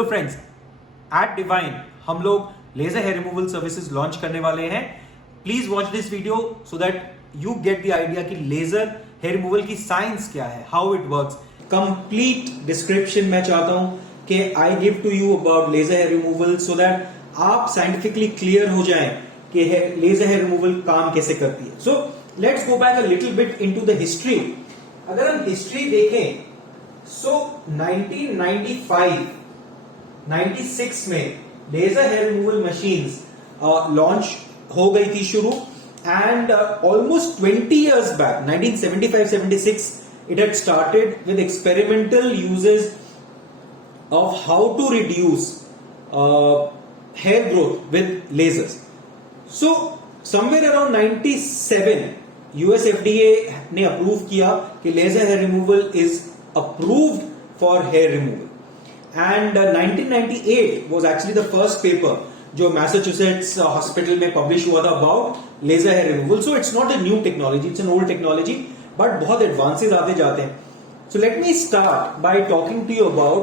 Hello friends, eight Divine हम लोग laser hair removal services launch करने वाले हैं। Please watch this video so that you get the idea कि laser hair removal की science क्या है, how it works. Complete description मैं चाहता हूं कि I give to you about laser hair removal so that आप साइंटिफिकली क्लियर हो जाएं कि लेजर हेयर रिमूवल काम कैसे करती है। So let's go back a little bit into the history. अगर हम हिस्ट्री देखें सो 1995 96 में laser hair removal machines launch हो गई थी शुरू, and almost 20 years back 1975-76 it had started with experimental uses of how to reduce hair growth with lasers. So somewhere around 97 US FDA ने approve किया कि laser hair removal is approved for hair removal, and 1998 was actually the first paper जो Massachusetts hospital में publish हुआ था about laser hair removal. So it's not a new technology, it's an old technology, but बहुत advances आते जाते हैं। So let me start by talking to you about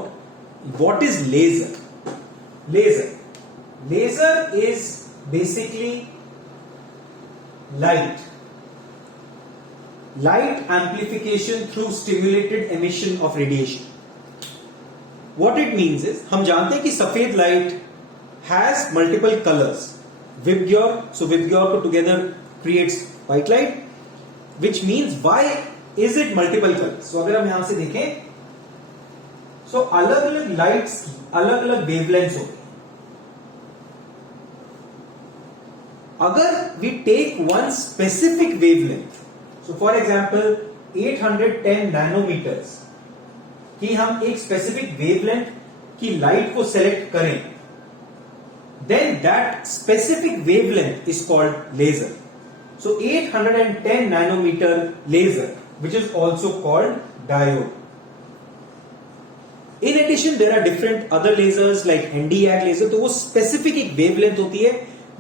what is laser. Laser is basically light amplification through stimulated emission of radiation. What it means is, हम जानते हैं कि सफेद light has multiple colors. Vibgyor, so Vibgyor put together creates white light, which means why is it multiple colors? So अगर हम यहां से देखें, so अलग अलग लाइट्स की अलग अलग वेवलेंथ्स होती हैं। अगर we take one specific wavelength, so for example 810 nanometers कि हम एक स्पेसिफिक वेवलेंथ की लाइट को सेलेक्ट करें, then that specific wavelength is called laser. So 810 nanometer laser, which is also called diode. In addition, there are different other lasers like Nd:YAG laser, तो वो specific एक wavelength होती है।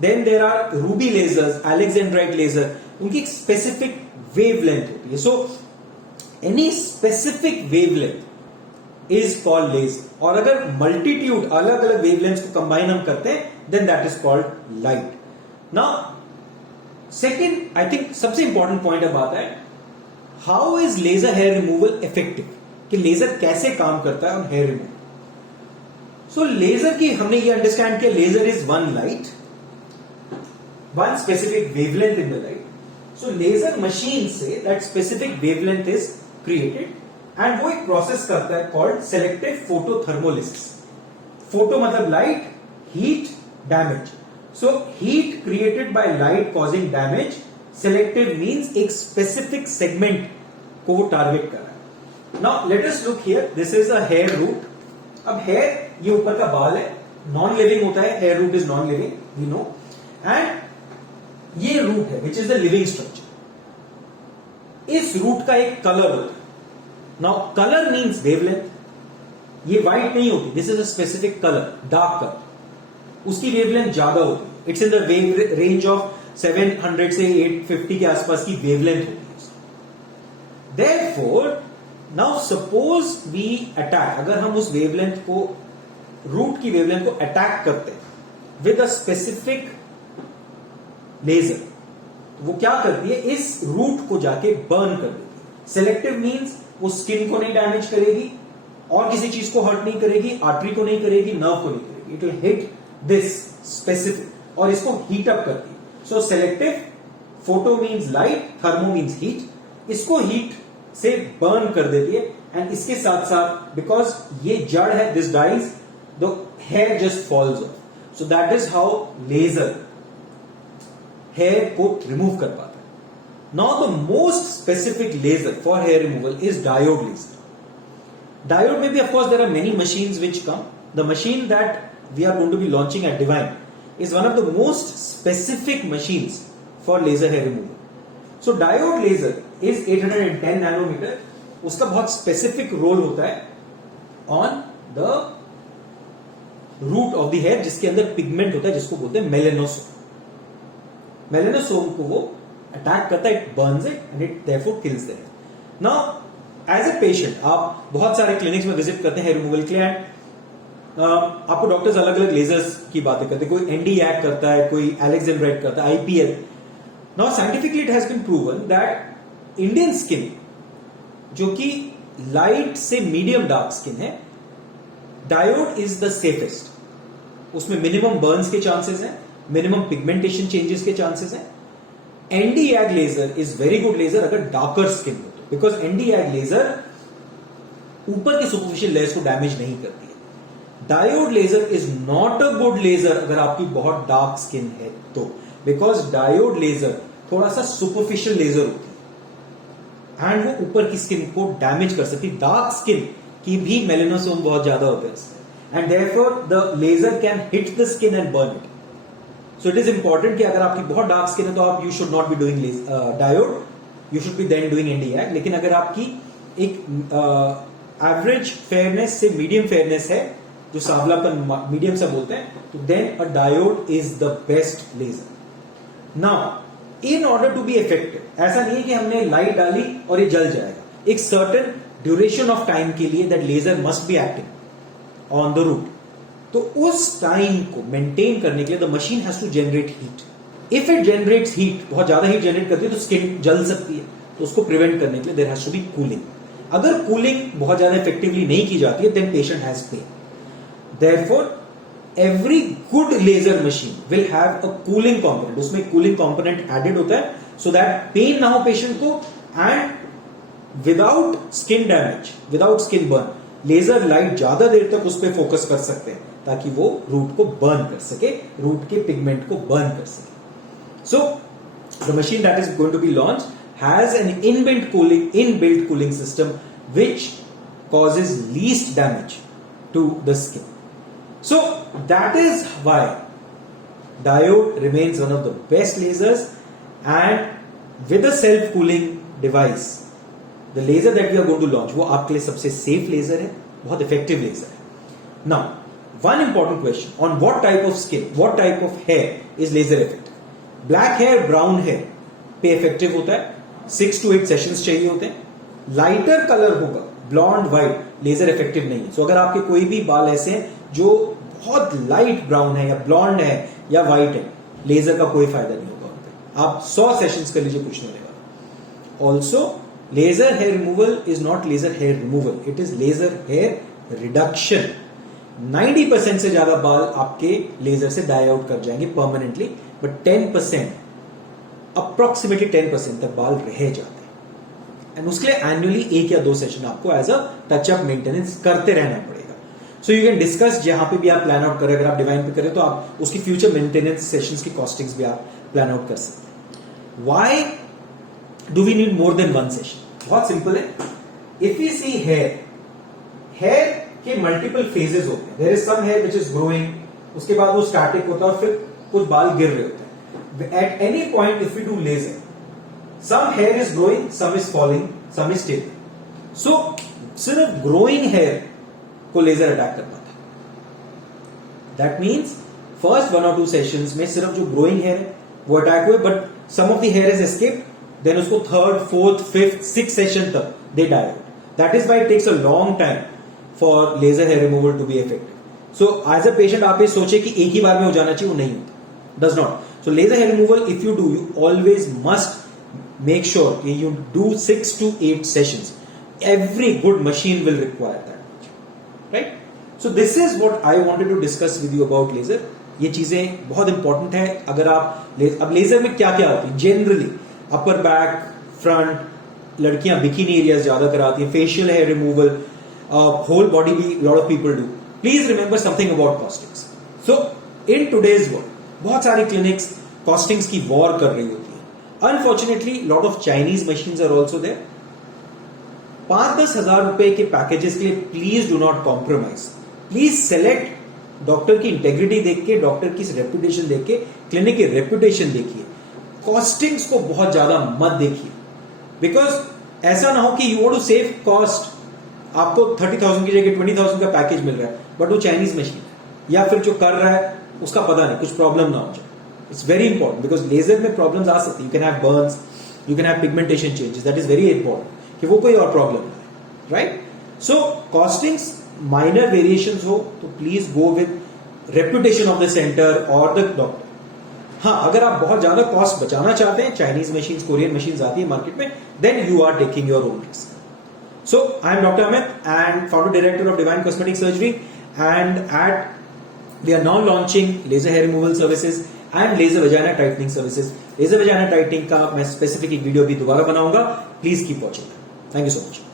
Then there are ruby lasers, alexandrite laser, उनकी एक specific wavelength होती है। So any specific wavelength is called laser. और अगर मल्टीट्यूड अलग अलग वेवलेंथ्स को कंबाइन हम करते हैं, then that is called light. Now, second, I think सबसे इंपॉर्टेंट पॉइंट अब आता है, how is laser hair removal effective? कि लेजर कैसे काम करता है on hair removal. So laser की हमने ये अंडरस्टैंड किया, laser is one light, one specific wavelength in the light. So laser machine से that specific wavelength is created, and वो एक प्रोसेस करता है कॉल्ड सेलेक्टिव फोटोथर्मोलिसिस। फोटो मतलब light, heat, damage. So heat created by light causing damage, selective means एक specific segment को वो target कर रहा है। Now let us look here, this is a hair root. अब हेयर ये ऊपर का बाल है, नॉन लिविंग होता है, hair root is non living, we know, and ये रूट है which is the living structure. इस रूट का एक कलर होता है। Now colour means wavelength. ये व्हाइट नहीं होती, this is a specific colour, dark colour, उसकी वेवलेंथ ज्यादा होती है। It's in the range of 700 से 850 के आसपास की वेवलेंथ होती है। Therefore, now suppose we attack, अगर हम उस वेवलेंथ को, रूट की वेवलेंथ को अटैक करते हैं विद अ स्पेसिफिक लेजर, वो क्या करती है, इस रूट को जाके बर्न कर देती है। सेलेक्टिव मींस वो स्किन को नहीं डैमेज करेगी, और किसी चीज को हर्ट नहीं करेगी, आर्टरी को नहीं करेगी, नर्व को नहीं करेगी। It will hit this specific, और इसको हीट अप करती है। So selective, photo means light, thermo means heat, इसको हीट से बर्न कर देती है। एंड इसके साथ साथ बिकॉज ये जड़ है, this dies, the hair just falls off. So that is how laser hair को रिमूव कर पाता है। Now the most specific laser for hair removal is diode laser. Diode में भी of course there are many machines which come. The machine that we are going to be launching at Divine is one of the most specific machines for laser hair removal. So diode laser is 810 nanometer. उसका बहुत specific role होता है on the root of the hair, जिसके अंदर pigment होता है, जिसको बोलते हैं मेलेनोसोम। मेलेनोसोम को वो अटैक करता है, it burns it and it therefore kills the hair. Now as a patient, आप बहुत सारे क्लिनिक्स में विजिट करते हैं हेयर रिमूवल के लिए, आपको डॉक्टर्स अलग अलग लेजर्स की बातें करते हैं, कोई एनडीएक करता है, कोई एलेक्जेंड्राइट करता है, IPL. Now scientifically it has been proven that Indian skin जो कि लाइट से मीडियम डार्क स्किन है, डायोड इज द सेफेस्ट. उसमें मिनिमम बर्न्स के चांसेस हैं, मिनिमम पिगमेंटेशन चेंजेस के चांसेस हैं. NdYAG laser is very good laser अगर डार्कर स्किन हो तो, बिकॉज एनडीएग लेजर ऊपर की सुपरफिशियल लेयर्स को डैमेज नहीं करती है. Diode laser is not a good laser अगर आपकी बहुत डार्क स्किन है तो, बिकॉज डायोड लेजर थोड़ा सा सुपरफिशियल लेजर होती है एंड वो ऊपर की स्किन को डैमेज कर सकती है. डार्क स्किन की भी मेलेनोसोम बहुत ज्यादा होते हैं and therefore the laser can hit the skin and burn it. So it is important कि अगर आपकी बहुत डार्क स्किन है तो आप you should not be doing diode, you should be then doing NdYAG. लेकिन अगर आपकी एक एवरेज फेयरनेस से मीडियम फेयरनेस है, जो सांवलापन मीडियम से बोलते हैं, तो then a diode is the best laser. Now in order to be effective, ऐसा नहीं है कि हमने लाइट डाली और ये जल जाएगा. एक सर्टेन ड्यूरेशन ऑफ टाइम के लिए that laser must be acting on the root. तो उस टाइम को मेंटेन करने के लिए the machine has to generate heat. If it generates heat, बहुत ज्यादा हीट जनरेट करती है तो स्किन जल सकती है, तो उसको प्रिवेंट करने के लिए there has to be cooling. अगर कूलिंग बहुत ज्यादा इफेक्टिवली नहीं की जाती है then patient has pain. Therefore every good laser machine will have a cooling component. उसमें कूलिंग कंपोनेंट एडेड होता है सो दैट पेन ना हो पेशेंट को, and without skin damage, without skin burn, laser light ज्यादा देर तक उस पर फोकस कर सकते हैं ताकि वो रूट को बर्न कर सके, रूट के पिगमेंट को बर्न कर सके. So the machine that is going to be launch has an inbuilt cooling system which causes least damage to the skin. So that is why diode remains one of the best lasers, and with a self cooling device the laser that we are going to launch वो आपके लिए सबसे safe laser है, बहुत effective laser है. Now one important question on what type of skin, what type of hair is laser effective. Black hair, brown hair पे effective होता है, 6 to 8 सेशंस चाहिए होते हैं. लाइटर कलर होगा, ब्लॉन्ड व्हाइट, लेजर इफेक्टिव नहीं है. सो अगर आपके कोई भी बाल ऐसे हैं जो बहुत लाइट ब्राउन है या ब्लॉन्ड है या व्हाइट है, लेजर का कोई फायदा नहीं होगा उन पे. आप 100 सेशंस कर लीजिए, कुछ नहीं होगा. Also laser hair removal is not laser hair removal, it is laser hair reduction. 90% से ज्यादा बाल आपके लेजर से डाई आउट कर जाएंगे परमानेंटली, बट 10%, अप्रोक्सीमेटली 10% तक बाल रह जाते हैं. एंड उसके लिए एनुअली 1 या 2 सेशन आपको एज अ टचअप मेंटेनेंस करते रहना पड़ेगा. सो यू कैन डिस्कस, जहां पे भी आप प्लान आउट करें, अगर आप डिवाइन पे करें तो आप उसकी फ्यूचर मेंटेनेंस सेशंस की कॉस्टिंग्स भी आप प्लान आउट कर सकते हैं. Why do we need more than 1 session? बहुत सिंपल है. If you see hair, hair के मल्टीपल फेजेस होते हैं. There is some hair which is growing, उसके बाद वो स्टैटिक होता है और फिर कुछ बाल गिर रहे होते हैं. At any point if we do laser, some hair is growing, some is falling, some is stable. So सिर्फ growing hair को laser अटैक कर पाता है. That means first 1 or 2 sessions में सिर्फ जो growing hair है वो अटैक हुए, but some of the hair has escaped. Then उसको 3rd, 4th, 5th, 6th session तक they die out. That is why it takes a long time for laser hair removal to be effective. So as a patient आप ये सोचे कि एक ही बार में हो जाना चाहिए, वो नहीं होता. Does not. So laser hair removal, if you do, you always must make sure you do 6 to 8 sessions. Every good machine will require that much, right? So this is what I wanted to discuss with you about laser. ये चीजें बहुत important है. अगर आप अब laser में क्या क्या होती है जनरली, अपर बैक, फ्रंट, लड़कियां बिकिनी एरियाज ज्यादा कराती है, facial hair removal, whole body भी lot of people do. Please remember something about costings. So in today's world बहुत सारी क्लिनिक्स कॉस्टिंग्स की वॉर कर रही होती है. Unfortunately lot of Chinese machines are also there. 5-10 हजार रुपए के पैकेजेस के लिए please do not compromise. Please select doctor की इंटेग्रिटी देख के, डॉक्टर की रेपुटेशन देख के, क्लिनिक की रेपुटेशन देखिए. कॉस्टिंग्स को बहुत ज्यादा मत देखिए, बिकॉज ऐसा ना हो कि you want to save cost, आपको 30,000 की जगह 20,000 का पैकेज मिल रहा है, बट वो चाइनीज मशीन है, या फिर जो कर रहा है उसका पता नहीं, कुछ प्रॉब्लम ना हो जाए. It's very important because laser में प्रॉब्लम्स आ सकती है. You can have burns, you can have pigmentation changes. That is very important कि वो कोई और प्रॉब्लम ना है, right? So costings minor variations हो तो please go with reputation of the centre और द डॉक्टर. हाँ, अगर आप बहुत ज्यादा कॉस्ट बचाना चाहते हैं, चाइनीज मशीन, कोरियन मशीन आती है मार्केट में, then you are taking your own risk. So I am Dr. Amit and founder director of Divine Cosmetic Surgery, and we are now launching laser hair removal services and laser vagina tightening services. Laser vagina tightening का मैं specific एक video भी दोबारा बनाऊंगा. Please keep watching. Thank you so much.